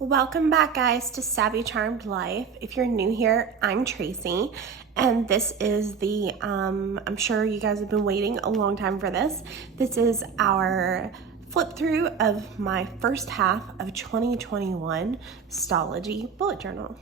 Welcome back, guys, to Savvy Charmed Life. If you're new here, I'm Tracy, and this is the, I'm sure you guys have been waiting a long time for this. This is our flip through of my first half of 2021 Stalogy bullet journal.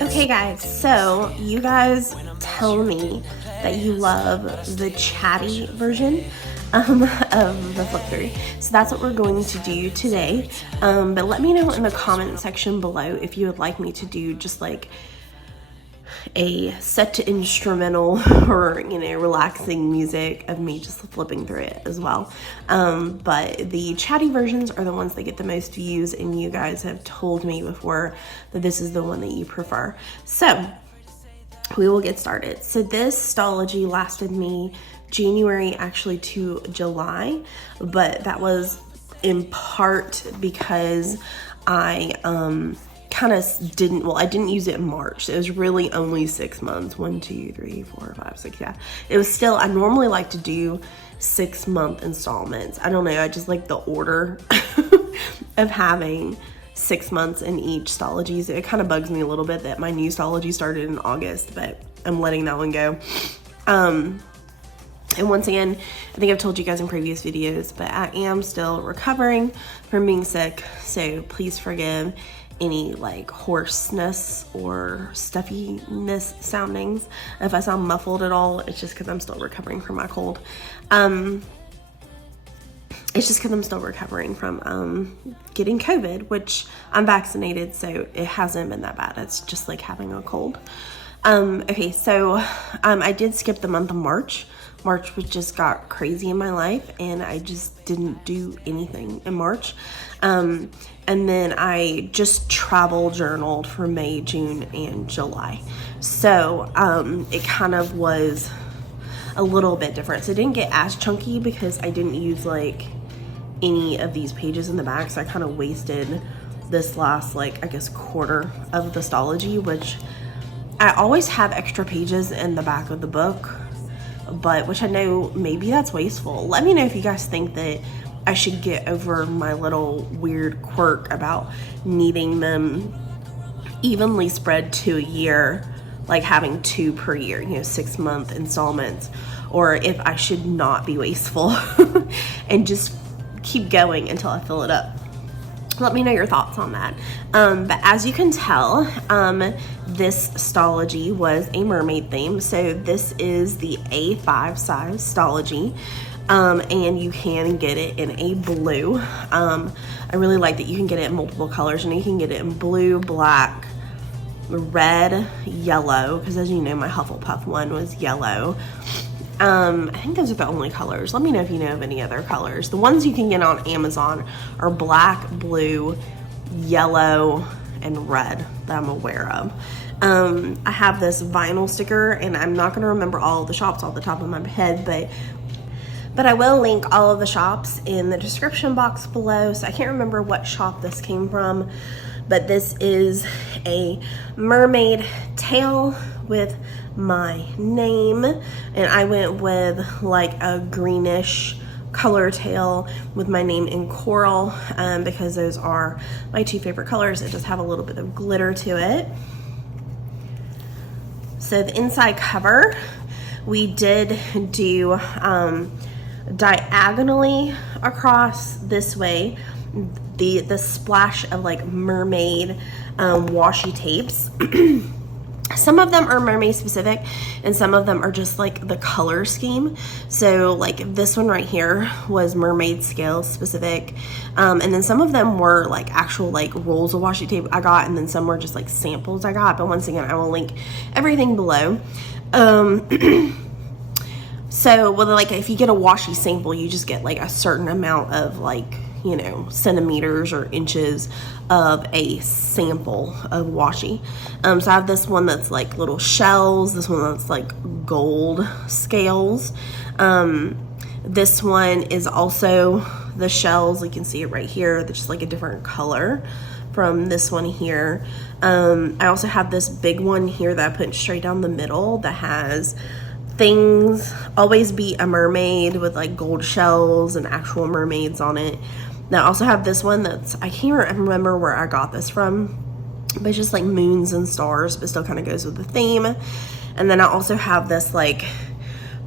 Okay guys, so you guys tell me that you love the chatty version of the flip through. So that's what we're going to do today. But let me know in the comment section below if you would like me to do just like a set to instrumental or, you know, relaxing music of me just flipping through it as well. But the chatty versions are the ones that get the most views, and you guys have told me before that this is the one that you prefer. So we will get started. So this Stalogy lasted me January actually to July, but that was in part because I I didn't use it in March. It was really only 6 months. 1, 2, 3, 4, 5, 6. Yeah, it was still, I normally like to do 6-month installments. I don't know, I just like the order of having 6 months in each Stalogy. So it kind of bugs me a little bit that my new Stalogy started in August, but I'm letting that one go. And once again, I think I've told you guys in previous videos, but I am still recovering from being sick, so please forgive any like hoarseness or stuffiness soundings. If I sound muffled at all, it's just because I'm still recovering from my cold. It's just because I'm still recovering from getting COVID, which I'm vaccinated, so it hasn't been that bad. It's just like having a cold. Okay, so I did skip the month of March. March just got crazy in my life, and I just didn't do anything in March. And then I just travel journaled for May, June, and July. So it kind of was a little bit different. So it didn't get as chunky because I didn't use like any of these pages in the back. So I kind of wasted this last, like, I guess, quarter of the Stalogy, which I always have extra pages in the back of the book, but which I know maybe that's wasteful. Let me know if you guys think that I should get over my little weird quirk about needing them evenly spread to a year, like having 2 per year, you know, 6-month installments, or if I should not be wasteful and just keep going until I fill it up. Let me know your thoughts on that. But as you can tell, this Stalogy was a mermaid theme. So this is the A5 size Stalogy. And you can get it in a blue. I really like that you can get it in multiple colors, and you can get it in blue, black, red, yellow, because as you know, my Hufflepuff one was yellow. I think those are the only colors. Let me know if you know of any other colors. The ones you can get on Amazon are black, blue, yellow, and red that I'm aware of. I have this vinyl sticker, and I'm not going to remember all of the shops off the top of my head, but I will link all of the shops in the description box below. So I can't remember what shop this came from, but this is a mermaid tail with my name, and I went with like a greenish color tail with my name in coral, because those are my 2 favorite colors. It does have a little bit of glitter to it. So the inside cover, we did do diagonally across this way the splash of like mermaid washi tapes. Some of them are mermaid specific, and some of them are just like the color scheme. So like this one right here was mermaid scale specific, and then some of them were like actual like rolls of washi tape I got, and then some were just like samples I got. But once again, I will link everything below. So, well, like if you get a washi sample, you just get like a certain amount of like, you know, centimeters or inches of a sample of washi. So I have this one that's like little shells, this one that's like gold scales. This one is also the shells, you can see it right here, they're just like a different color. from this one here. I also have this big one here that I put straight down the middle that has things, always be a mermaid with like gold shells and actual mermaids on it. Now I also have this one that's, I can't remember where I got this from, but it's just like moons and stars, but still kind of goes with the theme. And then I also have this like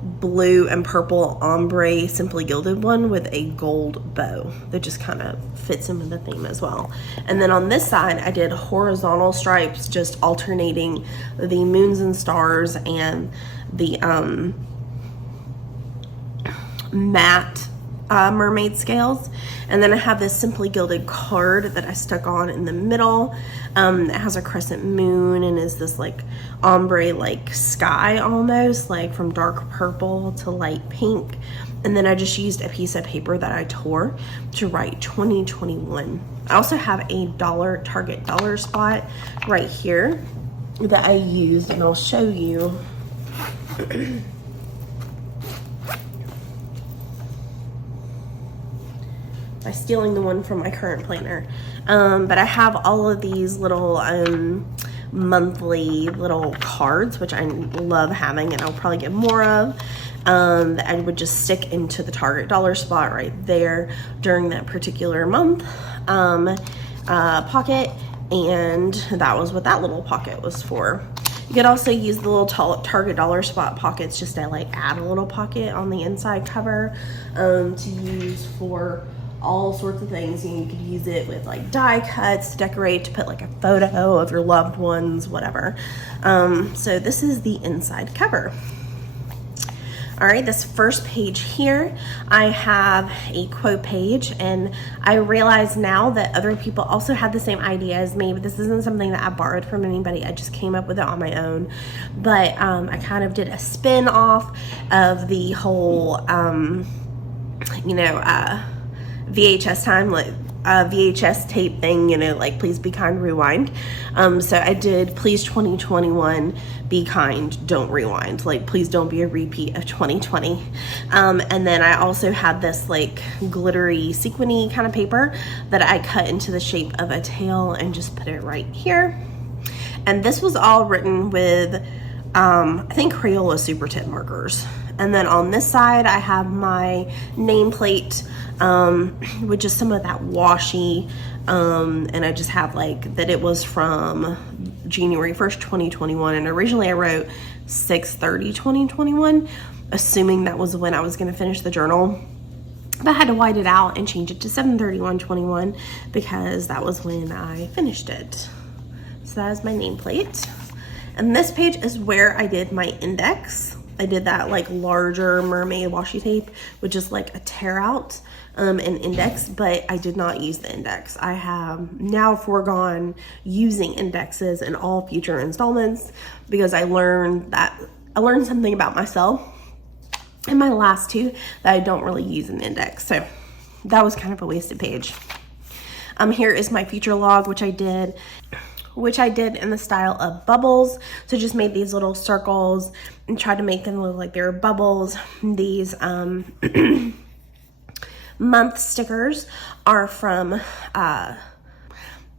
blue and purple ombre simply gilded one with a gold bow that just kind of fits in with the theme as well. And then on this side I did horizontal stripes, just alternating the moons and stars and the matte mermaid scales. And then I have this simply gilded card that I stuck on in the middle. It has a crescent moon and is this like ombre like sky, almost like from dark purple to light pink. And then I just used a piece of paper that I tore to write 2021. I also have a Target dollar spot right here that I used, and I'll show you. By stealing the one from my current planner. But I have all of these little monthly little cards, which I love having, and I'll probably get more of, that I would just stick into the Target dollar spot right there during that particular month pocket. And that was what that little pocket was for. You could also use the little Target dollar spot pockets just to like add a little pocket on the inside cover to use for all sorts of things. You could use it with like die cuts to decorate, to put like a photo of your loved ones, whatever. So this is the inside cover. All right, this first page here, I have a quote page, and I realize now that other people also had the same idea as me, but this isn't something that I borrowed from anybody. I just came up with it on my own. But I kind of did a spin off of the whole, VHS time, like VHS tape thing, like please be kind, rewind. So I did please 2021 be kind, don't rewind, like please don't be a repeat of 2020. And then I also had this like glittery sequiny kind of paper that I cut into the shape of a tail and just put it right here. And this was all written with I think Crayola super tip markers. And then on this side I have my nameplate with just some of that washi, and I just have like that it was from January 1st 2021, and originally I wrote 6/30/2021, assuming that was when I was going to finish the journal, but I had to white it out and change it to 7/31/21 because that was when I finished it. So that is my nameplate. And this page is where I did my index. I did that like larger Mermaid Washi tape with just like a tear out an index, but I did not use the index. I have now foregone using indexes in all future installments because I learned something about myself in my last two that I don't really use an index. So that was kind of a wasted page. Here is my feature log, which I did in the style of bubbles. So just made these little circles and tried to make them look like they were bubbles. These month stickers are from,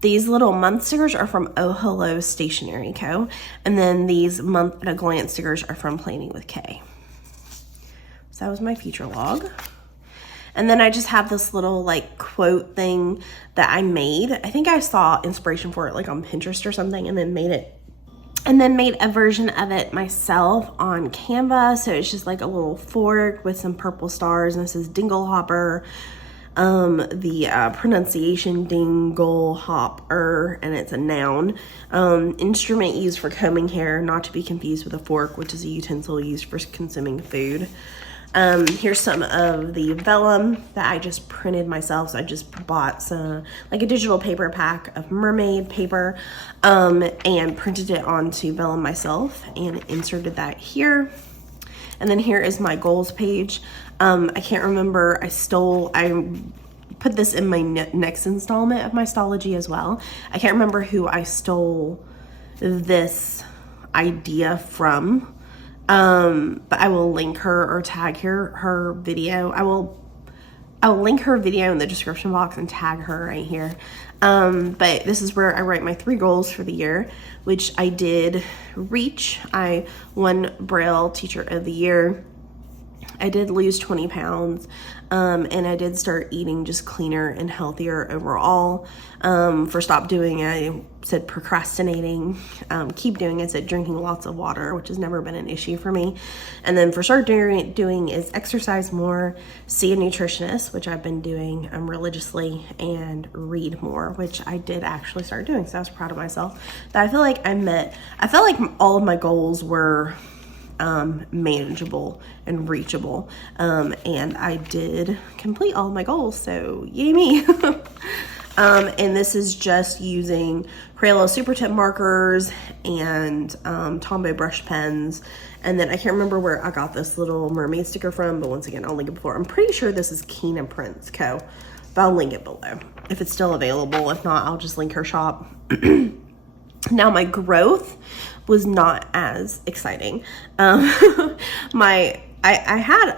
these little month stickers are from Oh Hello Stationery Co. And then these month at a glance stickers are from Planning with K. So that was my feature log. And then I just have this little like quote thing that I made. I think I saw inspiration for it like on Pinterest or something, and then made a version of it myself on Canva. So it's just like a little fork with some purple stars, and this is Dingle Hopper. The pronunciation Dingle Hopper, and it's a noun. Instrument used for combing hair, not to be confused with a fork, which is a utensil used for consuming food. Here's some of the vellum that I just printed myself. So I just bought some, like a digital paper pack of mermaid paper, and printed it onto vellum myself and inserted that here. And then here is my goals page. I can't remember, I put this in my next installment of my Stalogy as well. I can't remember who I stole this idea from. But I will link her or tag her video. I will I'll link her video in the description box and tag her right here. But this is where I write my 3 goals for the year, which I did reach. I won Braille Teacher of the Year. I did lose 20 pounds, and I did start eating just cleaner and healthier overall. For stop doing, I said procrastinating. Keep doing, I said drinking lots of water, which has never been an issue for me. And then for start doing is exercise more, see a nutritionist, which I've been doing religiously, and read more, which I did actually start doing. So I was proud of myself. That I feel like I felt like all of my goals were manageable and reachable, and I did complete all of my goals, so yay me. And this is just using Crayola Super Tip markers and Tombow brush pens, and then I can't remember where I got this little mermaid sticker from, but once again I'll link it below. I'm pretty sure this is Keen and Prince Co., but I'll link it below if it's still available. If not, I'll just link her shop. Now my growth was not as exciting. I had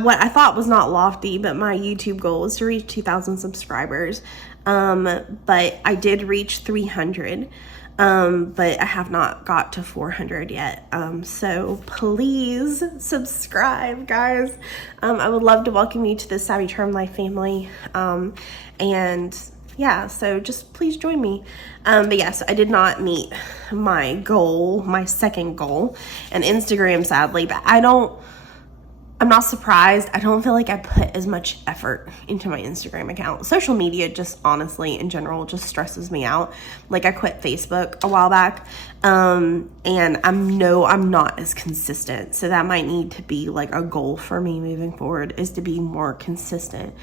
what I thought was not lofty, but my YouTube goal was to reach 2,000 subscribers. But I did reach 300, but I have not got to 400 yet. So please subscribe, guys. I would love to welcome you to the Savvy Charm Life family. And yeah, so just please join me. But yes, I did not meet my goal, my second goal, and Instagram, sadly, but I'm not surprised. I don't feel like I put as much effort into my Instagram account. Social media just honestly in general just stresses me out. Like I quit Facebook a while back, and I'm not as consistent. So that might need to be like a goal for me moving forward, is to be more consistent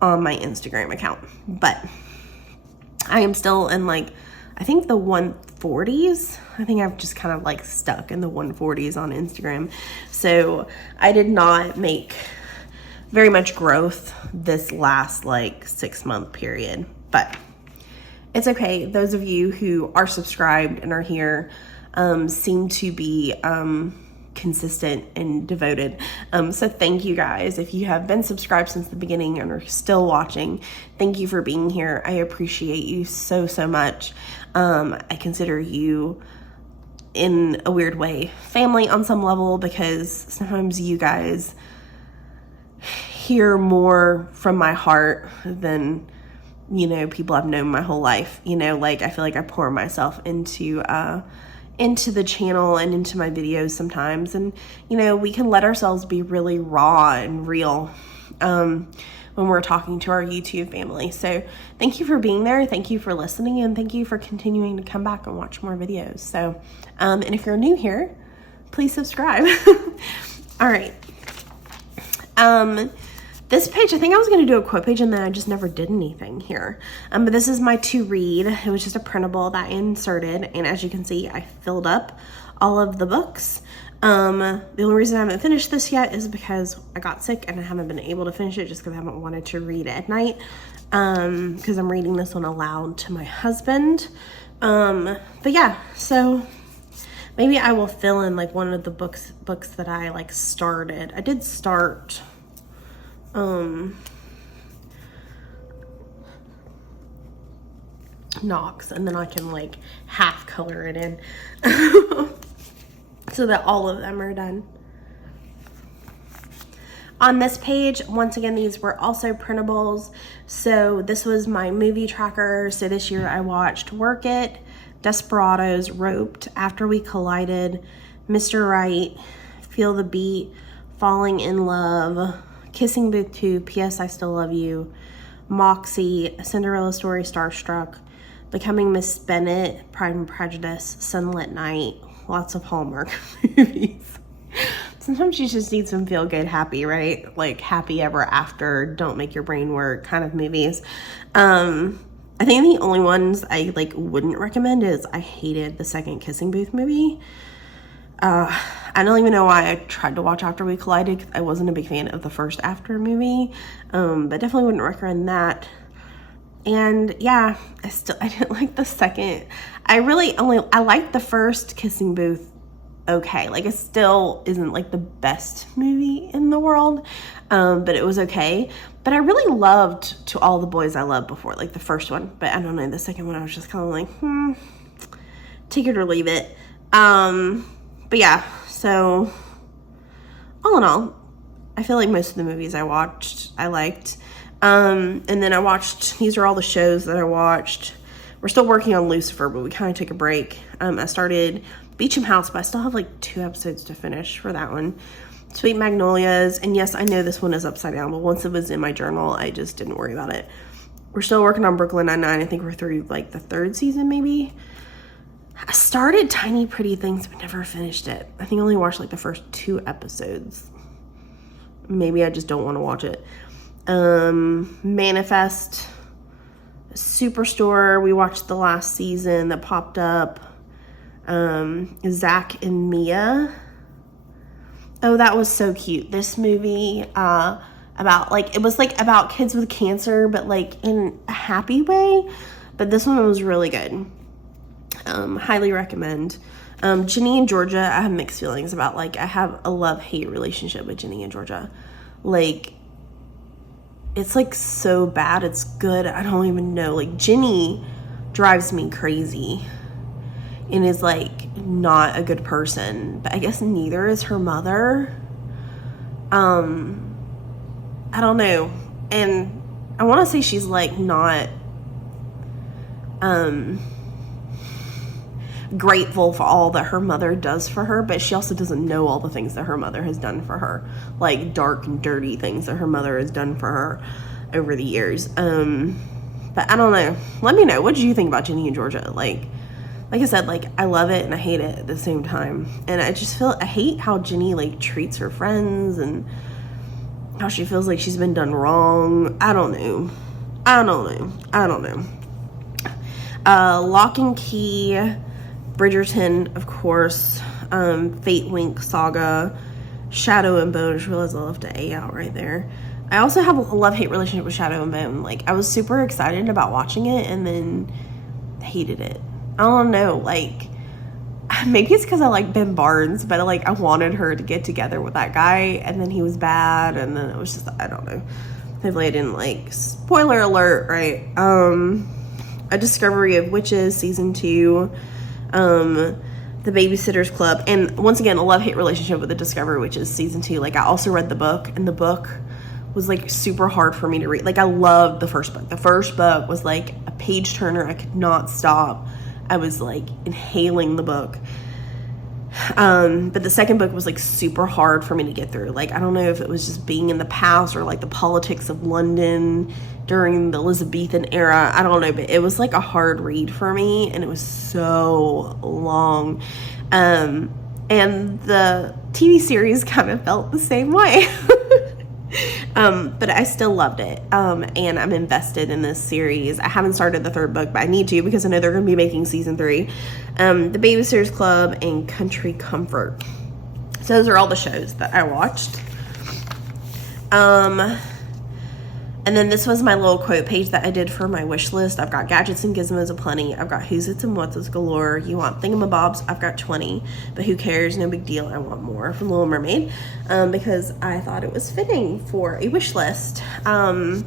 on my Instagram account. But I am still in like, I think the 140s. I think I've just kind of like stuck in the 140s on Instagram. So I did not make very much growth this last like 6-month period, but it's okay. Those of you who are subscribed and are here seem to be consistent and devoted. So thank you guys. If you have been subscribed since the beginning and are still watching, thank you for being here. I appreciate you so, so much. I consider you, in a weird way, family on some level, because sometimes you guys hear more from my heart than, you know, people I've known my whole life. You know, like I feel like I pour myself into the channel and into my videos sometimes, and you know, we can let ourselves be really raw and real when we're talking to our YouTube family. So thank you for being there, thank you for listening, and thank you for continuing to come back and watch more videos. So and if you're new here, please subscribe. All right, this page, I think I was going to do a quote page and then I just never did anything here. But this is my to read. It was just a printable that I inserted, and as you can see, I filled up all of the books. The only reason I haven't finished this yet is because I got sick and I haven't been able to finish it, just because I haven't wanted to read at night, because I'm reading this one aloud to my husband. But yeah, so maybe I will fill in like one of the books that I like started. I did start Knox, and then I can like half color it in so that all of them are done. On this page, once again, these were also printables. So this was my movie tracker. So this year I watched Work It, Desperados, Roped, After We Collided, Mr. Right, Feel the Beat, Falling in Love, Kissing Booth 2, P.S. I Still Love You, Moxie, Cinderella Story, Starstruck, Becoming Miss Bennett, Pride and Prejudice, Sunlit Night, lots of Hallmark movies. Sometimes you just need some feel-good happy, right? Like Happy Ever After, Don't Make Your Brain Work kind of movies. I think the only ones I like wouldn't recommend is I hated the second Kissing Booth movie. I don't even know why I tried to watch After We Collided, because I wasn't a big fan of the first After movie, but definitely wouldn't recommend that. And yeah, I didn't like the second. I liked the first Kissing Booth okay. Like, it still isn't like the best movie in the world, but it was okay. But I really loved To All the Boys I Loved Before, like the first one. But I don't know, the second one I was just kind of like, take it or leave it. But yeah, so all in all, I feel like most of the movies I watched, I liked. And then I watched, these are all the shows that I watched. We're still working on Lucifer, but we kind of took a break. I started Beecham House, but I still have like 2 episodes to finish for that one. Sweet Magnolias, and yes, I know this one is upside down, but once it was in my journal, I just didn't worry about it. We're still working on Brooklyn Nine-Nine. I think we're through like the 3rd season, maybe. I started Tiny Pretty Things, but never finished it. I think I only watched like the first 2 episodes. Maybe I just don't want to watch it. Manifest, Superstore, we watched the last season that popped up. Zach and Mia. Oh, that was so cute. This movie, about like, it was like about kids with cancer, but like in a happy way. But this one was really good. Highly recommend. Ginny and Georgia, I have mixed feelings about. Like, I have a love-hate relationship with Ginny and Georgia. Like, it's like so bad it's good. I don't even know. Like, Ginny drives me crazy and is like not a good person, but I guess neither is her mother. I don't know. And I want to say she's like not grateful for all that her mother does for her, but she also doesn't know all the things that her mother has done for her, like dark and dirty things that her mother has done for her over the years. But I don't know. Let me know, what do you think about Ginny and Georgia? Like I said, like, I love it and I hate it at the same time. And I just feel, I hate how Ginny like treats her friends and how she feels like she's been done wrong. I don't know. Lock and Key, Bridgerton, of course, Fate Link Saga, Shadow and Bone. I just realized I left an A out right there. I also have a love-hate relationship with Shadow and Bone. Like, I was super excited about watching it and then hated it. I don't know, like, maybe it's because I like Ben Barnes, but like I wanted her to get together with that guy, and then he was bad, and then it was just, I don't know. Hopefully I didn't like, spoiler alert, right? A Discovery of Witches, season 2, The Babysitter's Club, and once again, a love-hate relationship with The Discovery of Witches, season 2. Like, I also read the book, and the book was like super hard for me to read. Like, I loved the first book. The first book was like a page turner. I could not stop. I was like inhaling the book. But the second book was like super hard for me to get through. Like, I don't know if it was just being in the past or like the politics of London during the Elizabethan era. I don't know, but it was like a hard read for me, and it was so long. And the TV series kind of felt the same way. But I still loved it. And I'm invested in this series. I haven't started the 3rd book, but I need to because I know they're going to be making season 3. The Babysitter's Club and Country Comfort. So those are all the shows that I watched. And then this was my little quote page that I did for my wish list. I've got gadgets and gizmos aplenty. I've got who's its and what's its galore. You want thingamabobs? I've got 20. But who cares? No big deal. I want more, from Little Mermaid. Because I thought it was fitting for a wish list. I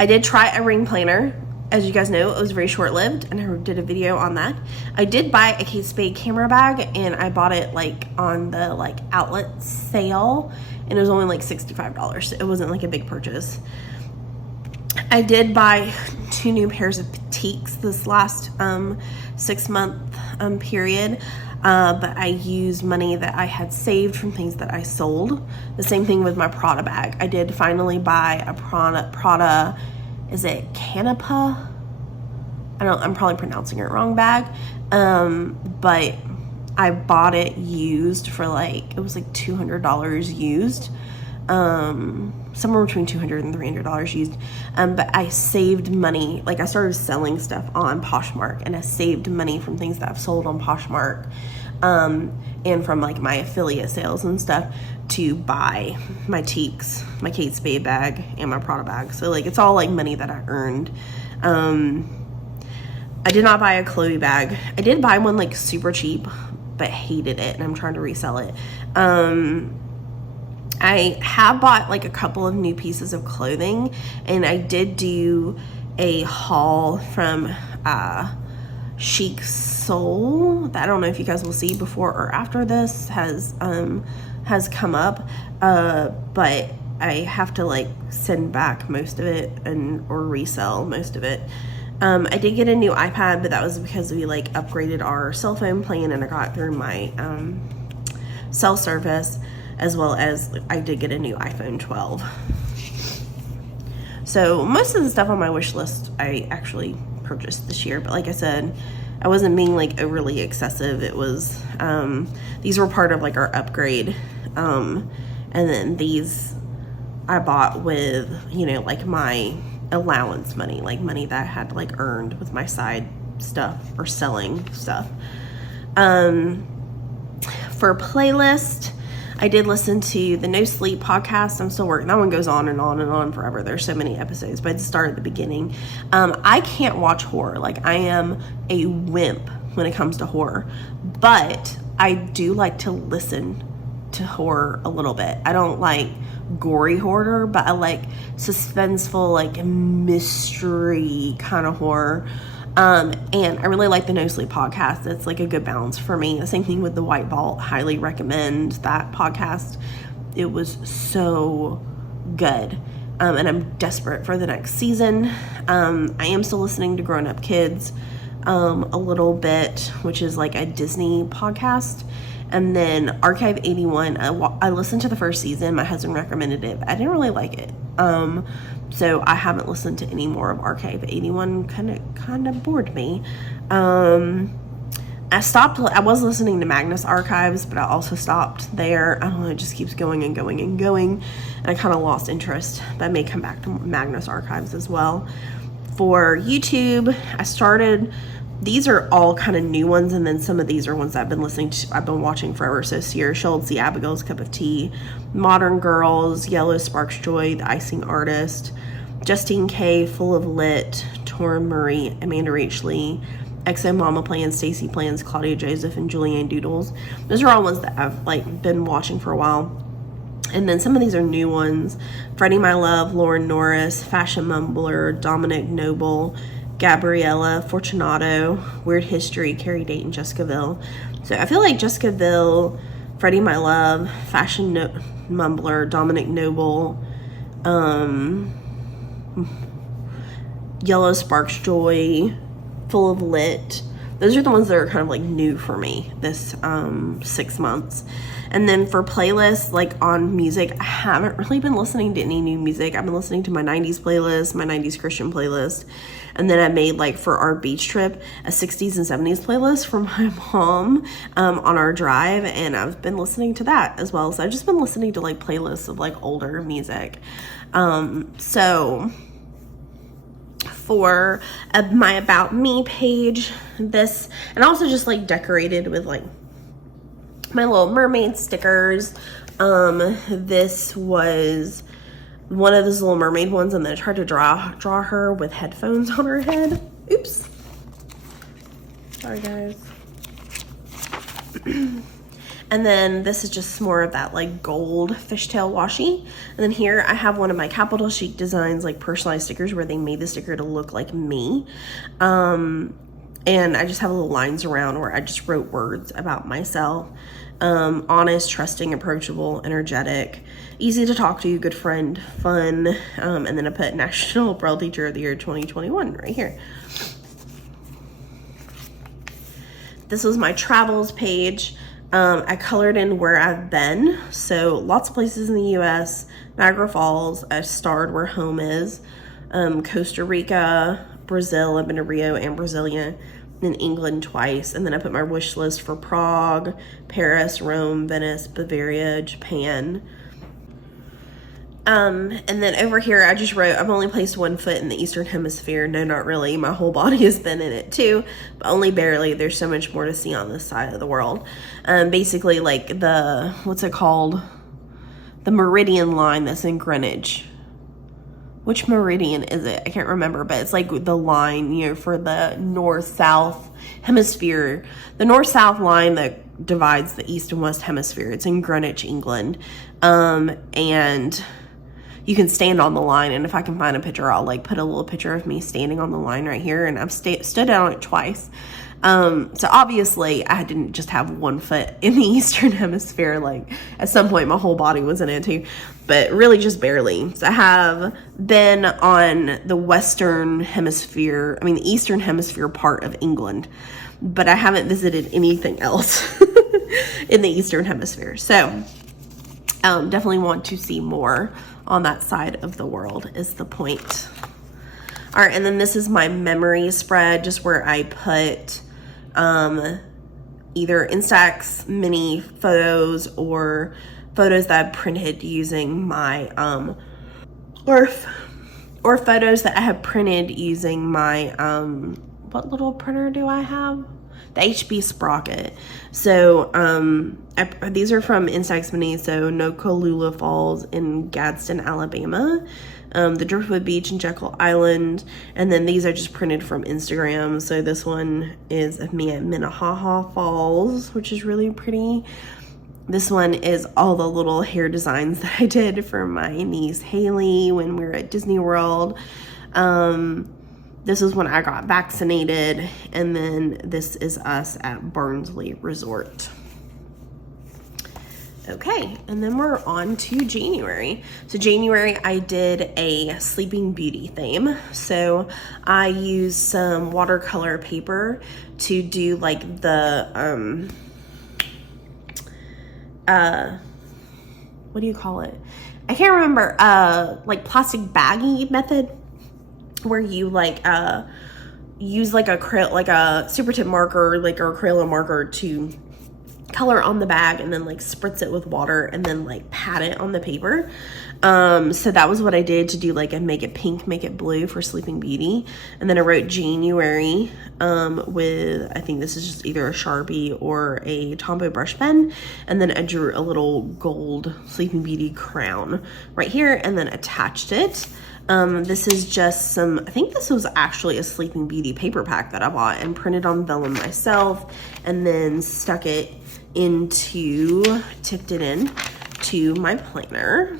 did try a ring planner. As you guys know, it was very short-lived, and I did a video on that. I did buy a Kate Spade camera bag, and I bought it like on the like outlet sale, and it was only like $65. So it wasn't like a big purchase. I did buy 2 new pairs of petites this last 6-month period, but I used money that I had saved from things that I sold. The same thing with my Prada bag. I did finally buy a Prada, is it Canapa? I'm probably pronouncing it wrong, bag, but I bought it used for like, it was like $200 used. Somewhere between $200 and $300 used. But I saved money. Like, I started selling stuff on Poshmark, and I saved money from things that I've sold on Poshmark, and from like my affiliate sales and stuff to buy my Teeks, my Kate Spade bag, and my Prada bag. So like, it's all like money that I earned. I did not buy a Chloe bag. I did buy one like super cheap, but hated it, and I'm trying to resell it. I have bought like a couple of new pieces of clothing, and I did do a haul from Chic Soul that I don't know if you guys will see before or after this has come up, but I have to like send back most of it or resell most of it. I did get a new iPad, but that was because we like upgraded our cell phone plan, and I got through my cell service, as well as I did get a new iPhone 12. So most of the stuff on my wish list I actually purchased this year, but like I said, I wasn't being like overly excessive. It was these were part of like our upgrade, and then these I bought with, you know, like my allowance money, like money that I had like earned with my side stuff or selling stuff. For playlist, I did listen to the No Sleep podcast. I'm still working. That one goes on and on and on forever. There's so many episodes, but I just started at the beginning. I can't watch horror. Like, I am a wimp when it comes to horror, but I do like to listen to horror a little bit. I don't like gory horror, but I like suspenseful, like mystery kind of horror. And I really like the No Sleep podcast. It's like a good balance for me. The same thing with the White Vault. Highly recommend that podcast. It was so good. And I'm desperate for the next season. I am still listening to Grown Up Kids a little bit, which is like a Disney podcast. And then Archive 81, I listened to the first season. My husband recommended it, but I didn't really like it. So I haven't listened to any more of Archive 81. Kind of bored me. I was listening to Magnus Archives, but I also stopped there. I don't know, it just keeps going and going and going. And I kind of lost interest, but I may come back to Magnus Archives as well. For YouTube, these are all kind of new ones, and then some of these are ones I've been watching forever. So Sierra Schultz, The Abigail's Cup of Tea, Modern Girls, Yellow Sparks Joy, The Icing Artist, Justine K, Full of Lit, Torrin Murray, Amanda Rachley, XO Mama Plans, Stacy Plans, Claudia Joseph, and Julianne Doodles. Those are all ones that I've like been watching for a while. And then some of these are new ones: Freddie My Love, Lauren Norris, Fashion Mumbler, Dominic Noble, Gabriella Fortunato, Weird History, Carrie Dayton, Jessicaville. So I feel like Jessicaville, Freddie My Love, Fashion Mumbler, Dominic Noble, Yellow Sparks Joy, Full of Lit. Those are the ones that are kind of like new for me this 6 months. And then for playlists, like on music, I haven't really been listening to any new music. I've been listening to my 90s playlist, my 90s Christian playlist. And then I made, like, for our beach trip, a 60s and 70s playlist for my mom on our drive. And I've been listening to that as well. So I've just been listening to, like, playlists of, like, older music. So for my About Me page, this, and also just, like, decorated with, like, my little mermaid stickers. This was one of those little mermaid ones, and then I tried to draw her with headphones on her head. Oops. Sorry, guys. And then this is just more of that like gold fishtail washi. And then here I have one of my Capital Chic Designs like personalized stickers where they made the sticker to look like me. And I just have little lines around where I just wrote words about myself. Honest, trusting, approachable, energetic, easy to talk to, good friend, fun. And then I put National Braille Teacher of the Year 2021 right here. This was my travels page. I colored in where I've been. So lots of places in the US, Niagara Falls, I starred where home is. Costa Rica, Brazil, I've been to Rio and Brasilia, in England twice. And then I put my wish list for Prague, Paris, Rome, Venice, Bavaria, Japan. And then over here I just wrote, I've only placed one foot in the Eastern Hemisphere. No, not really. My whole body has been in it too, but only barely. There's so much more to see on this side of the world. Basically like the, what's it called? The meridian line that's in Greenwich. Which meridian is it? I can't remember, but it's like the line, you know, for the north-south hemisphere. The north-south line that divides the East and West hemisphere. It's in Greenwich, England. And you can stand on the line, and if I can find a picture, I'll like put a little picture of me standing on the line right here, and I've stood on it twice. So obviously I didn't just have one foot in the Eastern hemisphere, like at some point my whole body was in it too, but really just barely. So I have been on the Western hemisphere, I mean the Eastern hemisphere part of England, but I haven't visited anything else in the Eastern hemisphere. So definitely want to see more on that side of the world is the point. All right, and then this is my memory spread, just where I put either Instax mini photos or photos that I printed using my or photos that I have printed using my what little printer do I have? The HB Sprocket. So these are from Instax Mini, so Nokolula Falls in Gadsden, Alabama, the Driftwood Beach in Jekyll Island, and then these are just printed from Instagram. So this one is of me at Minnehaha Falls, which is really pretty. This one is all the little hair designs that I did for my niece Haley when we were at Disney World. This is when I got vaccinated, and then this is us at Barnsley Resort. Okay, and then we're on to January. So January, I did a Sleeping Beauty theme. So I used some watercolor paper to do like the, what do you call it? I can't remember, like plastic baggie method, where you like use like a super tip marker, like a Crayola marker to color on the bag, and then like spritz it with water and then like pat it on the paper. So that was what I did to do like a make it pink, make it blue for Sleeping Beauty. And then I wrote January with, I think this is just either a Sharpie or a Tombow brush pen, and then I drew a little gold Sleeping Beauty crown right here and then attached it. This is just some, I think this was actually a Sleeping Beauty paper pack that I bought and printed on vellum myself, and then tipped it in to my planner.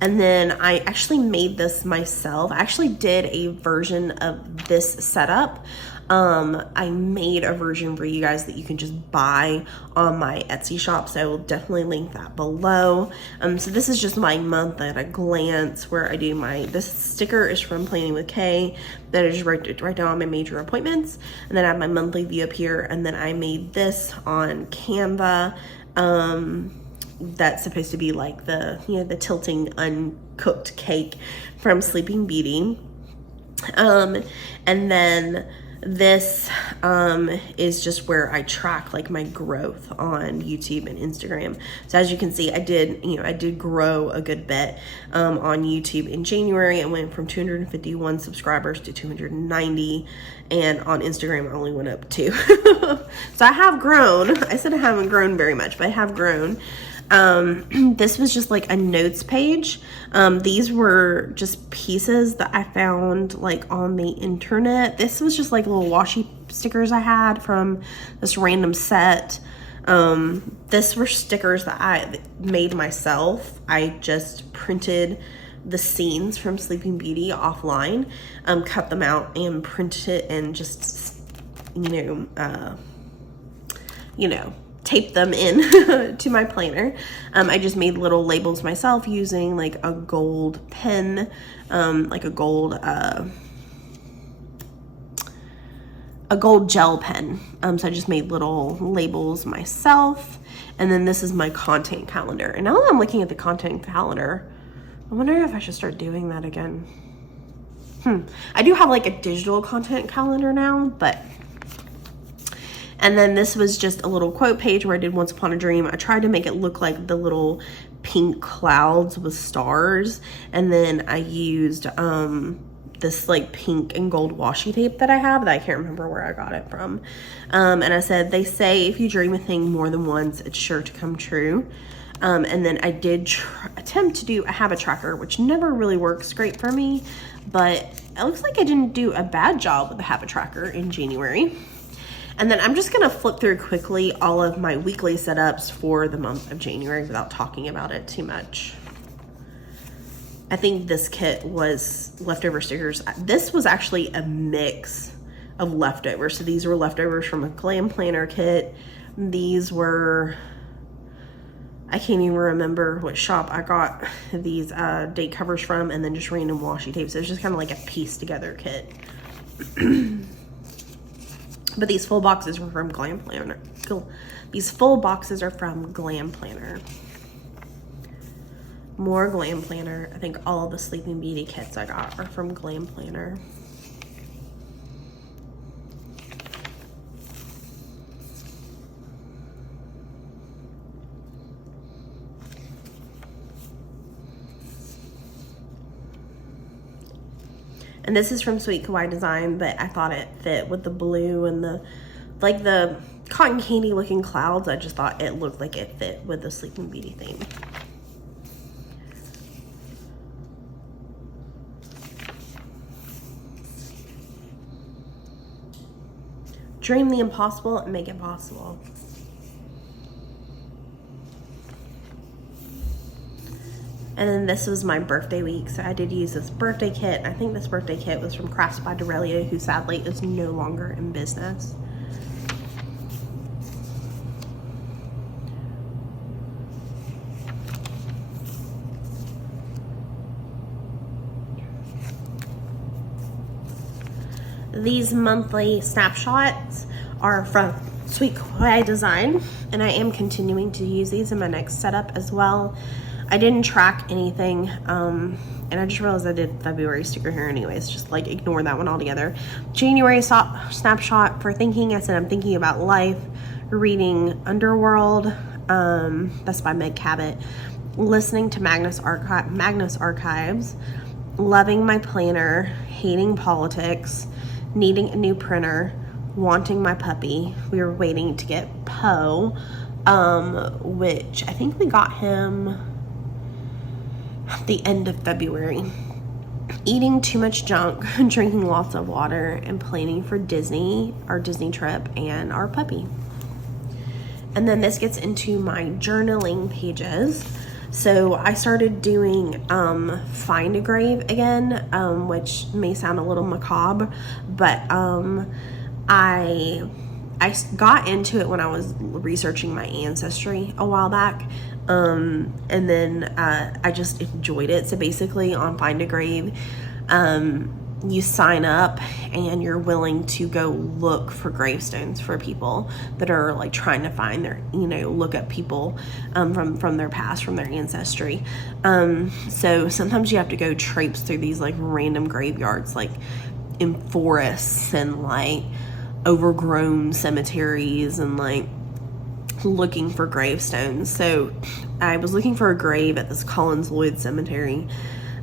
And then I actually made this myself. I actually did a version of this setup. I made a version for you guys that you can just buy on my Etsy shop, so I will definitely link that below. So this is just my month at a glance, where I do this sticker is from Planning with Kay, that I just write down my major appointments, and then I have my monthly view up here, and then I made this on Canva. That's supposed to be like the, you know, the tilting uncooked cake from Sleeping Beauty. And then this is just where I track like my growth on YouTube and Instagram. So as you can see, I did grow a good bit on YouTube in January. I went from 251 subscribers to 290, and on Instagram I only went up 2. So I have grown. I said I haven't grown very much, but I have grown. This was just like a notes page. These were just pieces that I found like on the internet. This was just like little washi stickers I had from this random set. This were stickers that I made myself. I just printed the scenes from Sleeping Beauty offline, cut them out and printed it, and just, tape them in to my planner. I just made little labels myself using like a gold pen, like a gold gel pen. So I just made little labels myself. And then this is my content calendar. And now that I'm looking at the content calendar, I wonder if I should start doing that again. I do have like a digital content calendar now, but. And then this was just a little quote page where I did Once Upon a Dream. I tried to make it look like the little pink clouds with stars. And then I used this like pink and gold washi tape that I have that I can't remember where I got it from. And I said, they say if you dream a thing more than once, it's sure to come true. And then I did attempt to do a habit tracker, which never really works great for me, but it looks like I didn't do a bad job with the habit tracker in January. And then I'm just gonna flip through quickly all of my weekly setups for the month of January without talking about it too much. I think this kit was leftover stickers. This was actually a mix of leftovers. So these were leftovers from a glam planner kit. These were, I can't even remember what shop I got these date covers from, and then just random washi tapes. So it's just kind of like a piece together kit. But these full boxes were from Glam Planner. These full boxes are from Glam Planner. More Glam Planner. I think all of the Sleeping Beauty kits I got are from Glam Planner. And this is from Sweet Kawaii Design, but I thought it fit with the blue and the cotton candy looking clouds. I just thought it looked like it fit with the Sleeping Beauty theme. Dream the impossible and make it possible. And then this was my birthday week, so I did use this birthday kit. I think this birthday kit was from Crafts by Dorelia, who sadly is no longer in business. These monthly snapshots are from Sweet Kawaii Design, and I am continuing to use these in my next setup as well. I didn't track anything, and I just realized I did February sticker here anyways, just like ignore that one altogether. January snapshot for thinking. I said I'm thinking about life, reading Underworld, that's by Meg Cabot, listening to Magnus Archives, loving my planner, hating politics, needing a new printer, wanting my puppy. We were waiting to get Poe, which I think we got him at the end of February. Eating too much junk, drinking lots of water, and planning for Disney, our Disney trip, and our puppy. And then this gets into my journaling pages. So I started doing Find a Grave again, which may sound a little macabre, but I got into it when I was researching my ancestry a while back, and then I just enjoyed it. So basically on Find a Grave, you sign up and you're willing to go look for gravestones for people that are like trying to find their, look up people from their past, from their ancestry. So sometimes you have to go traipse through these like random graveyards, like in forests and like overgrown cemeteries, and like looking for gravestones. So I was looking for a grave at this Collins Lloyd cemetery,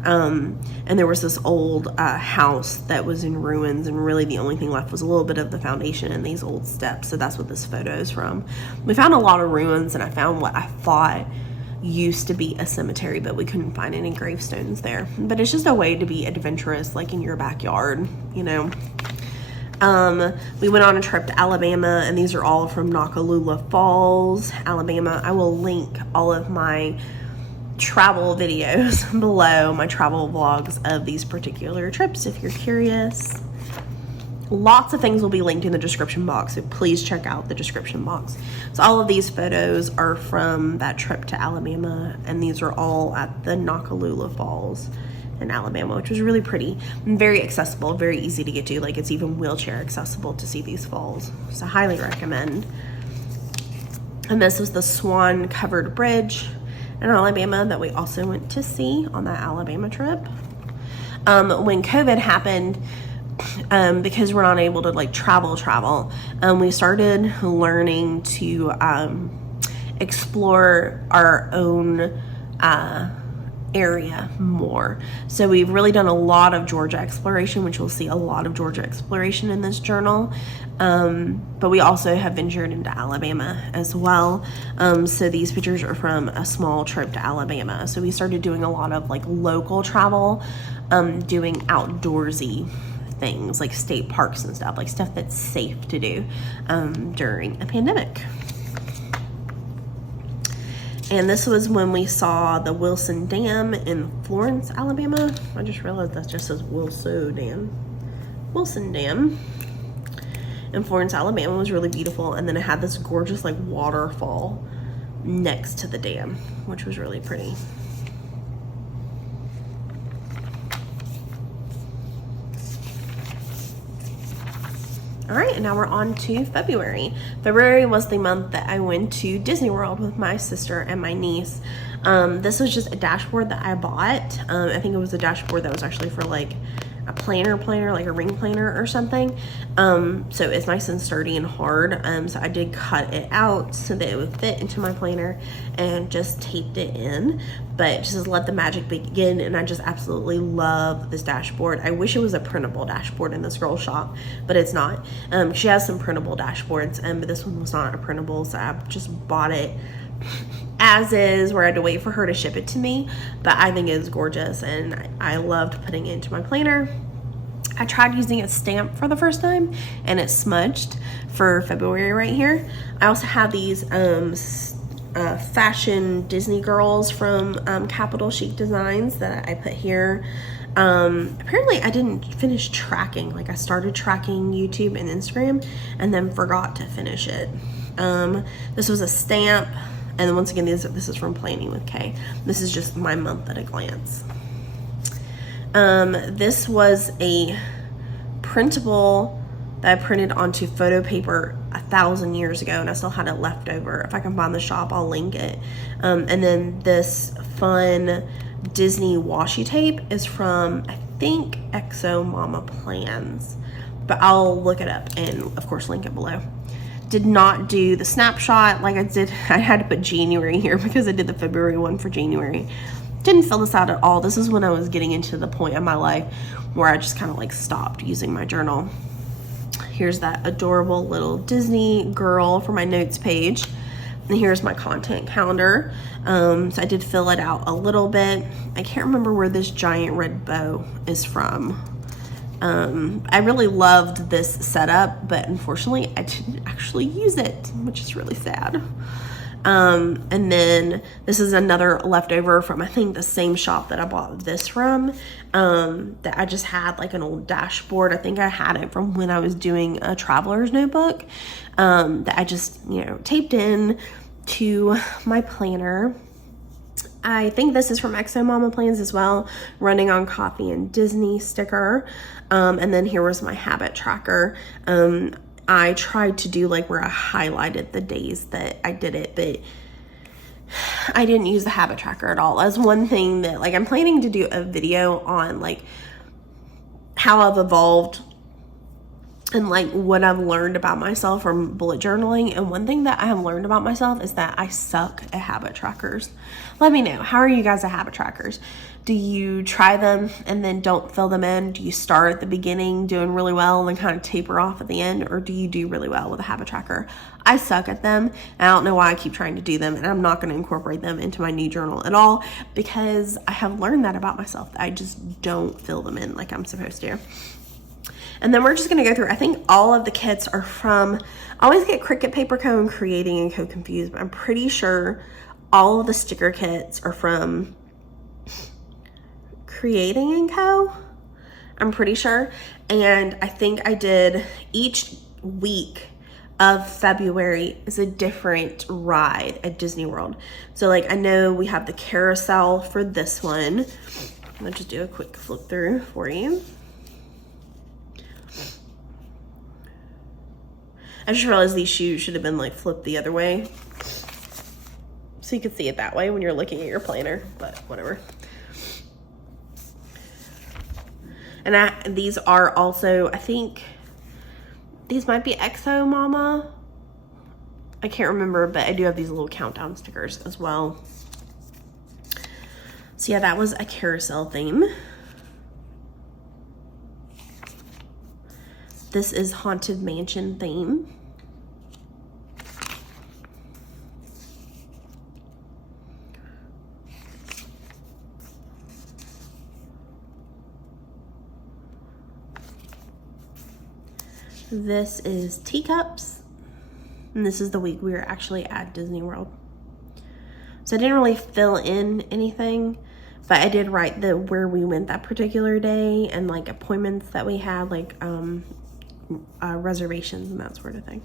and there was this old house that was in ruins, and really the only thing left was a little bit of the foundation and these old steps. So that's what this photo is from. We found a lot of ruins, and I found what I thought used to be a cemetery, but we couldn't find any gravestones there. But it's just a way to be adventurous, like in your backyard, We went on a trip to Alabama, and these are all from Nakalula Falls, Alabama. I will link all of my travel videos below, my travel vlogs of these particular trips if you're curious. Lots of things will be linked in the description box, so please check out the description box. So all of these photos are from that trip to Alabama, and these are all at the Nakalula Falls in Alabama, which was really pretty and very accessible, very easy to get to. Like, it's even wheelchair accessible to see these falls, so highly recommend. And this was the swan covered bridge in Alabama that we also went to see on that Alabama trip. When COVID happened, because we're not able to like travel, we started learning to explore our own area more. So we've really done a lot of Georgia exploration, which we'll see a lot of Georgia exploration in this journal. But we also have ventured into Alabama as well. So these pictures are from a small trip to Alabama. So we started doing a lot of like local travel, doing outdoorsy things like state parks and stuff, like stuff that's safe to do during a pandemic. And this was when we saw the Wilson Dam in Florence, Alabama. I just realized that just says Wilson Dam in Florence, Alabama was really beautiful. And then it had this gorgeous like waterfall next to the dam, which was really pretty. All right, and now we're on to February. February was the month that I went to Disney World with my sister and my niece. This was just a dashboard that I bought. I think it was a dashboard that was actually for like a planner, like a ring planner or something. So it's nice and sturdy and hard. So I did cut it out so that it would fit into my planner and just taped it in, but just let the magic begin. And I just absolutely love this dashboard. I wish it was a printable dashboard in this girl shop, but it's not. She has some printable dashboards, but this one was not a printable, so I just bought it as is, where I had to wait for her to ship it to me. But I think it is gorgeous, and I loved putting it into my planner. I tried using a stamp for the first time, and it smudged for February right here. I also have these fashion Disney girls from Capital Chic Designs that I put here. Apparently I didn't finish tracking. Like, I started tracking YouTube and Instagram and then forgot to finish it. This was a stamp. And then once again, this is from Planning with Kay. This is just my month at a glance. This was a printable that I printed onto photo paper 1,000 years ago, and I still had it left over. If I can find the shop, I'll link it. And then this fun Disney washi tape is from, I think, Exo Mama Plans, but I'll look it up and of course link it below. Did not do the snapshot like I did. I had to put January here because I did the February one for January. Didn't fill this out at all. This is when I was getting into the point in my life where I just kind of like stopped using my journal. Here's that adorable little Disney girl for my notes page. And here's my content calendar. So I did fill it out a little bit. I can't remember where this giant red bow is from. I really loved this setup, but unfortunately I didn't actually use it, which is really sad. And then this is another leftover from, I think, the same shop that I bought this from, that I just had like an old dashboard. I think I had it from when I was doing a traveler's notebook, that I just, taped in to my planner. I think this is from Exo Mama Plans as well, running on coffee and Disney sticker. And then here was my habit tracker. I tried to do like where I highlighted the days that I did it, but I didn't use the habit tracker at all. That's one thing that, like, I'm planning to do a video on like how I've evolved and like what I've learned about myself from bullet journaling. And one thing that I have learned about myself is that I suck at habit trackers. Let me know, how are you guys at habit trackers? Do you try them and then don't fill them in? Do you start at the beginning doing really well and then kind of taper off at the end? Or do you do really well with a habit tracker? I suck at them, and I don't know why I keep trying to do them, and I'm not going to incorporate them into my new journal at all because I have learned that about myself. I just don't fill them in like I'm supposed to. And then we're just gonna go through, I think all of the kits are from, I always get Cricut Paper Co. and Creating & Co. confused, but I'm pretty sure all of the sticker kits are from Creating & Co. I'm pretty sure. And I think I did each week of February is a different ride at Disney World. So like, I know we have the carousel for this one. I'm gonna just do a quick flip through for you. I just realized these shoes should have been like flipped the other way, so you could see it that way when you're looking at your planner, but whatever. And these are also, I think these might be Exo Mama. I can't remember, but I do have these little countdown stickers as well. So yeah, that was a carousel theme. This is Haunted Mansion theme. This is teacups. And this is the week we were actually at Disney World. So I didn't really fill in anything, but I did write where we went that particular day and like appointments that we had, like reservations and that sort of thing.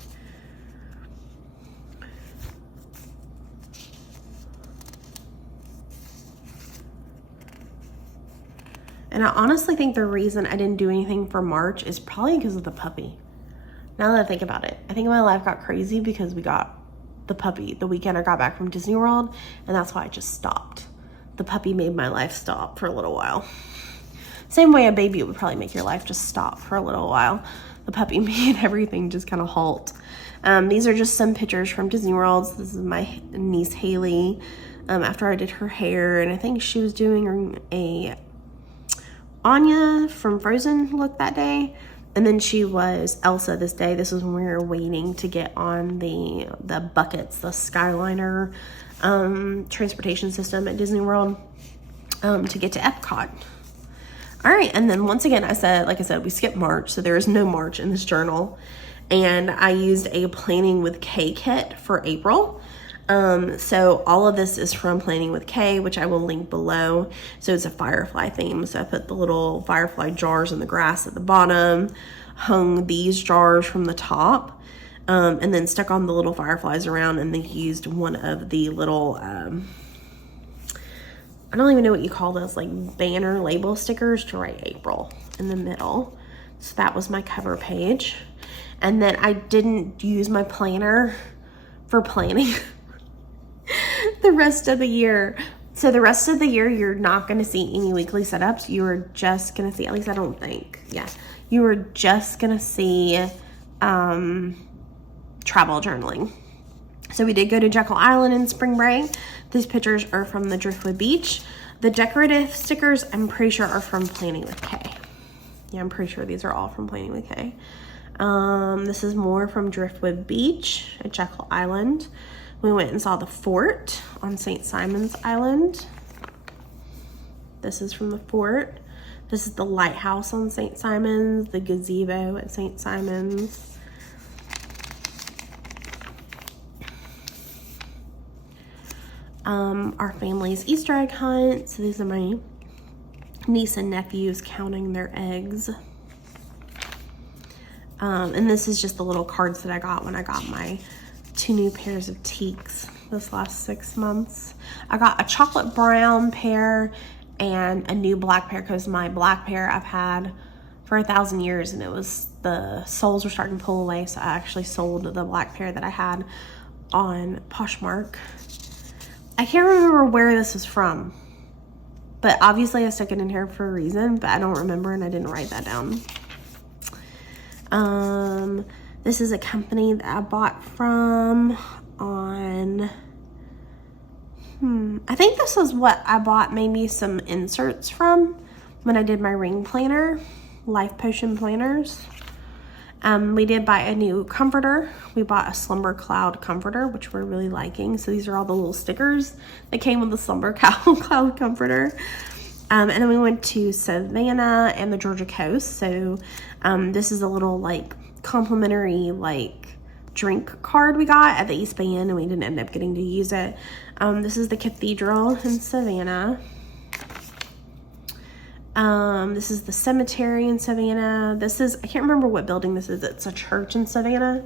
And I honestly think the reason I didn't do anything for March is probably because of the puppy. Now that I think about it, I think my life got crazy because we got the puppy the weekend I got back from Disney World, and that's why I just stopped. The puppy made my life stop for a little while. Same way a baby would probably make your life just stop for a little while. The puppy made everything just kind of halt. These are just some pictures from Disney World. So this is my niece Haley after I did her hair, and I think she was doing a Anya from Frozen look that day. And then she was Elsa this day. This is when we were waiting to get on the buckets, the Skyliner transportation system at Disney World to get to Epcot. All right, and then once again, like I said, we skipped March, so there is no March in this journal. And I used a Planning with K kit for April. So all of this is from Planning with K, which I will link below. So it's a firefly theme. So I put the little firefly jars in the grass at the bottom, hung these jars from the top, and then stuck on the little fireflies around, and then used one of the little, I don't even know what you call those, like banner label stickers to write April in the middle. So that was my cover page. And then I didn't use my planner for planning the rest of the year. So the rest of the year, you're not going to see any weekly setups. You are just going to see, at least I don't think, you are just going to see travel journaling. So we did go to Jekyll Island in spring break. These pictures are from the Driftwood Beach. The decorative stickers, I'm pretty sure, are from Planning with K. Yeah, I'm pretty sure these are all from Planning with K. This is more from Driftwood Beach at Jekyll Island. We went and saw the fort on St. Simon's Island. This is from the fort. This is the lighthouse on St. Simon's, the gazebo at St. Simon's. Our family's Easter egg hunt. So these are my niece and nephews counting their eggs. And this is just the little cards that I got when I got my 2 new pairs of teaks this last 6 months. I got a chocolate brown pair and a new black pair, because my black pair I've had for 1,000 years, and it was, the soles were starting to pull away, so I actually sold the black pair that I had on Poshmark. I can't remember where this is from, but obviously I stuck it in here for a reason, but I don't remember, and I didn't write that down. This is a company that I bought from on, I think this was what I bought maybe some inserts from when I did my ring planner, Life Potion planners. We did buy a new comforter. We bought a Slumber Cloud comforter, which we're really liking. So these are all the little stickers that came with the Slumber Cloud comforter. And then we went to Savannah and the Georgia coast. So this is a little like complimentary like drink card we got at the East Bay Inn, and we didn't end up getting to use it. This is the cathedral in Savannah. This is the cemetery in Savannah. This is, I can't remember what building this is. It's a church in Savannah.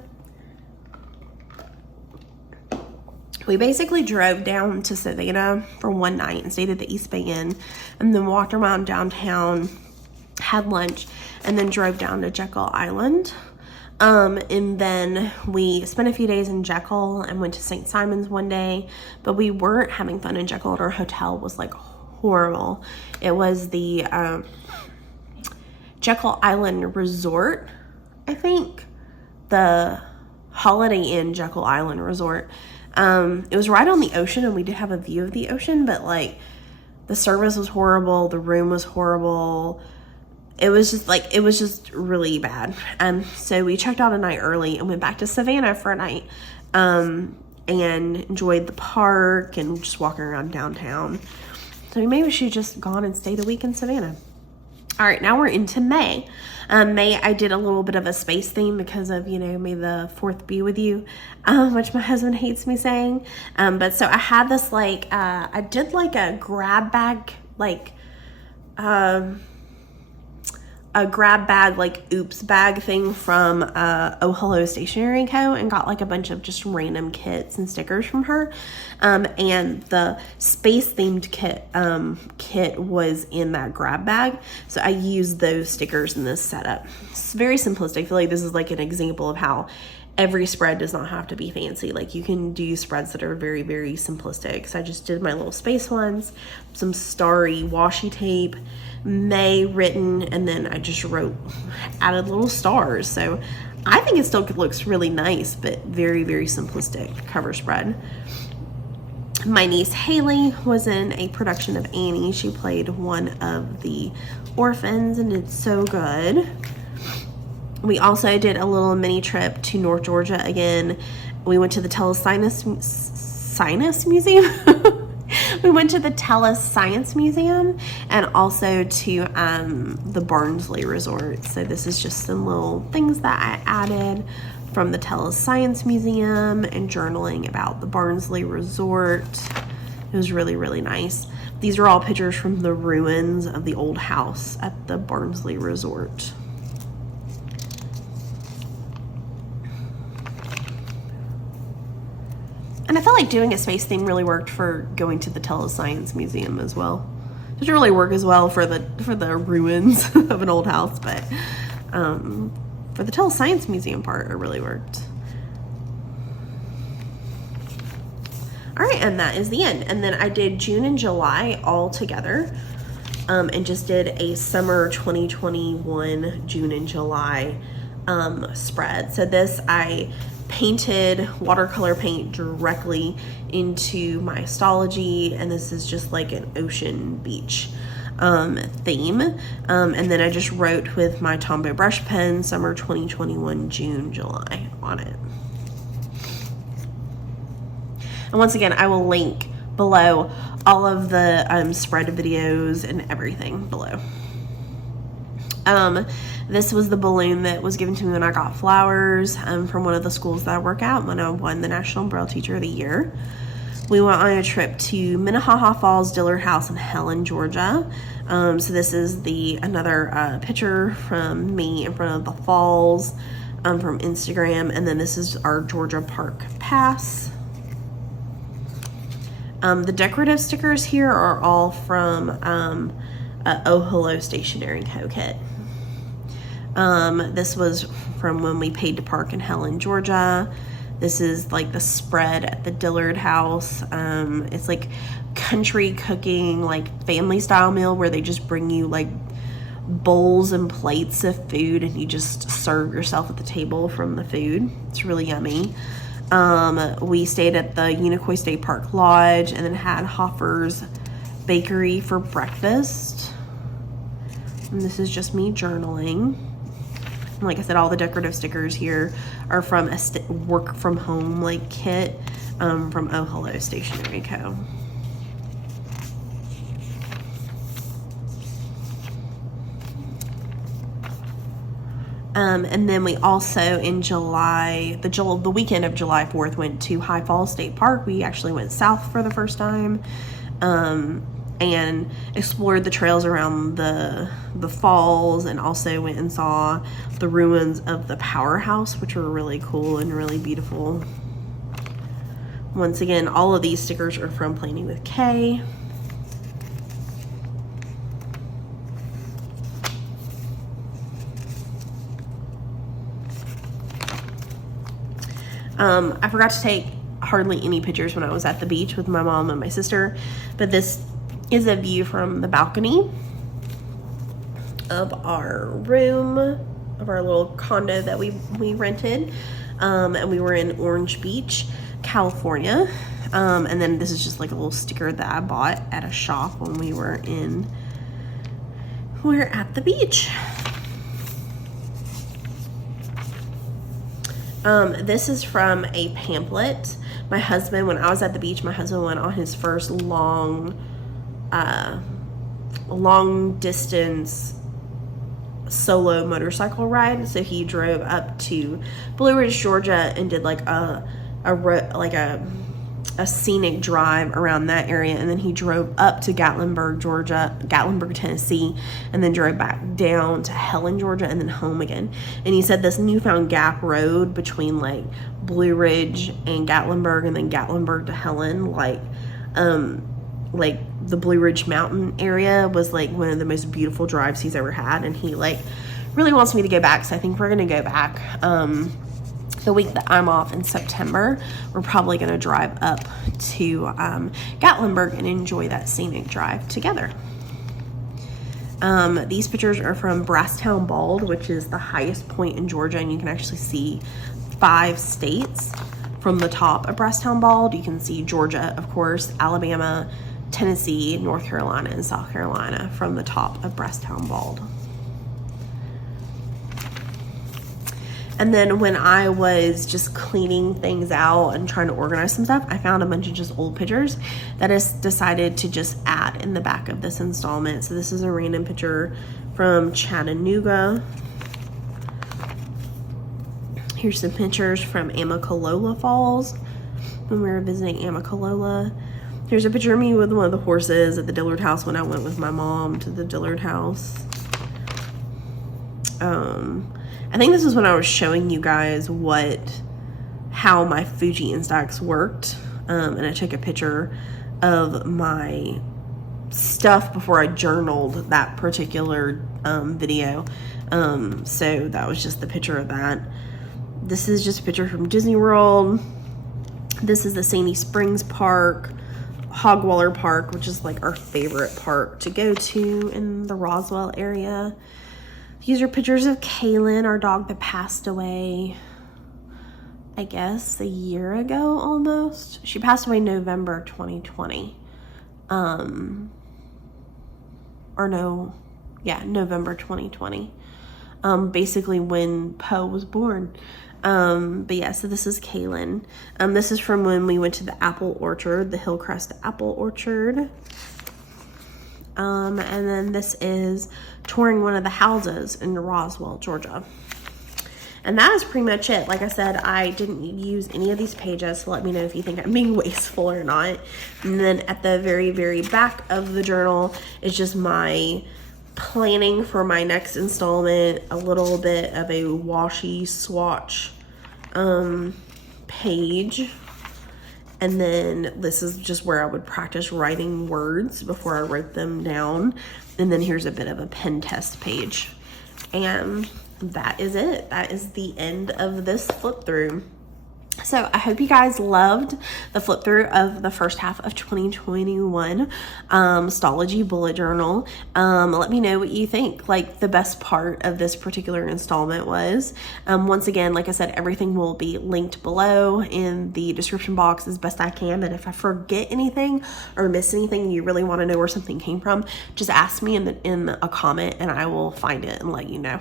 We basically drove down to Savannah for one night and stayed at the East Bay Inn, and then walked around downtown, had lunch, and then drove down to Jekyll Island. And then we spent a few days in Jekyll and went to St. Simon's one day, but we weren't having fun in Jekyll. Our hotel was like horrible. It was the Jekyll Island Resort, I think. The Holiday Inn Jekyll Island Resort. It was right on the ocean, and we did have a view of the ocean, but like the service was horrible, the room was horrible. It was just really bad. So we checked out a night early and went back to Savannah for a night, and enjoyed the park and just walking around downtown. So maybe we should just gone and stayed a week in Savannah. All right, now we're into May. May, I did a little bit of a space theme because of, you know, may the 4th be with you, which my husband hates me saying. But so I had this, like, I did like a grab bag, like, a grab bag, like oops bag thing from Oh Hello Stationery Co. and got like a bunch of just random kits and stickers from her. And the space themed kit was in that grab bag. So I used those stickers in this setup. It's very simplistic. I feel like this is like an example of how every spread does not have to be fancy. Like you can do spreads that are very, very simplistic. So I just did my little space ones, some starry washi tape, May written, and then I just added little stars. So I think it still looks really nice, but very, very simplistic cover spread. My niece Haley was in a production of Annie. She played one of the orphans and did so good. We also did a little mini trip to North Georgia again. We went to the Sinus Museum. We went to the Tellus Science Museum and also to the Barnsley Resort. So this is just some little things that I added from the Tellus Science Museum and journaling about the Barnsley Resort. It was really, really nice. These are all pictures from the ruins of the old house at the Barnsley Resort. And I felt like doing a space theme really worked for going to the Tellus Science Museum as well. It didn't really work as well for the ruins of an old house, but for the Tellus Science Museum part, it really worked. All right, and that is the end. And then I did June and July all together, and just did a summer 2021 June and July spread. So this I painted watercolor paint directly into my Stalogy, and this is just like an ocean beach theme, and then I just wrote with my Tombow brush pen summer 2021 June July on it. And once again, I will link below all of the spread videos and everything below. This was the balloon that was given to me when I got flowers from one of the schools that I work at when I won the National Braille Teacher of the Year. We went on a trip to Minnehaha Falls, Dillard House, and Helen, Georgia. So this is another picture from me in front of the falls from Instagram, and then this is our Georgia Park Pass. The decorative stickers here are all from Oh Hello Stationery Co. kit. This was from when we paid to park in Helen, Georgia. This is like the spread at the Dillard House. It's like country cooking, like family style meal where they just bring you like bowls and plates of food and you just serve yourself at the table from the food. It's really yummy. We stayed at the Unicoi State Park Lodge and then had Hoffer's Bakery for breakfast. And this is just me journaling. And like I said, all the decorative stickers here are from a work from home like kit from Oh Hello Stationery Co. And then we also in July, the weekend of July 4th, went to High Falls State Park. We actually went south for the first time and explored the trails around the falls, and also went and saw the ruins of the powerhouse, which were really cool and really beautiful. Once again, all of these stickers are from Planning with Kay. I forgot to take hardly any pictures when I was at the beach with my mom and my sister, but this is a view from the balcony of our room, of our little condo that we rented, and we were in Orange Beach, California. And then this is just like a little sticker that I bought at a shop when we were at the beach. This is from a pamphlet. My husband, when I was at the beach, my husband went on his first long distance solo motorcycle ride. So he drove up to Blue Ridge, Georgia, and did like a scenic drive around that area, and then he drove up to Gatlinburg, Tennessee, and then drove back down to Helen, Georgia, and then home again. And he said this newfound gap road between like Blue Ridge and Gatlinburg, and then Gatlinburg to Helen, like the Blue Ridge Mountain area was like one of the most beautiful drives he's ever had, and he like really wants me to go back. So I think we're gonna go back the week that I'm off in September. We're probably gonna drive up to Gatlinburg and enjoy that scenic drive together. These pictures are from Brasstown Bald, which is the highest point in Georgia, and you can actually see 5 states from the top of Brasstown Bald. You can see Georgia, of course, Alabama, Tennessee, North Carolina, and South Carolina from the top of Brasstown Bald. And then when I was just cleaning things out and trying to organize some stuff, I found a bunch of just old pictures that I decided to just add in the back of this installment. So this is a random picture from Chattanooga. Here's some pictures from Amicalola Falls when we were visiting Amicalola. Here's a picture of me with one of the horses at the Dillard house when I went with my mom to the Dillard house. I think this is when I was showing you guys how my Fuji Instax worked. And I took a picture of my stuff before I journaled that particular video. So that was just the picture of that. This is just a picture from Disney World. This is the Sandy Springs Park, Hogwaller Park, which is like our favorite park to go to in the Roswell area. These are pictures of Kaylin, our dog that passed away, I guess, a year ago almost. She passed away November 2020. November 2020. Basically when Poe was born. But yeah, so this is Kaylin. This is from when we went to the apple orchard, the Hillcrest Apple Orchard. And then this is touring one of the houses in Roswell, Georgia. And that is pretty much it. Like I said, I didn't use any of these pages, so let me know if you think I'm being wasteful or not. And then at the very, very back of the journal is just my planning for my next installment, a little bit of a washi swatch page. And then this is just where I would practice writing words before I wrote them down. And then here's a bit of a pen test page. And that is it. That is the end of this flip through. So I hope you guys loved the flip through of the first half of 2021 Stalogy bullet journal. Let me know what you think, like the best part of this particular installment was. Once again, like I said, everything will be linked below in the description box as best I can. And if I forget anything or miss anything, you really want to know where something came from, just ask me in a comment and I will find it and let you know.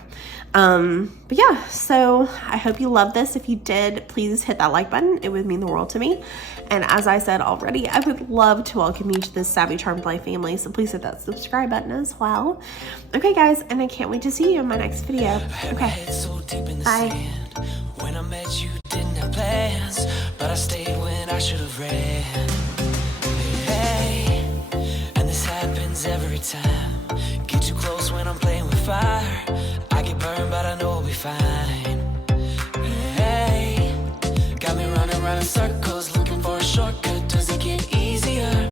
But yeah, so I hope you love this. If you did, please hit that like button. It would mean the world to me. And as I said already, I would love to welcome you to this Savvy Charmed Life family. So please hit that subscribe button as well. Okay guys, and I can't wait to see you in my next video. Okay, bye. When I met you, didn't have plans, but I stayed when I should have ran. Hey, and this happens every time.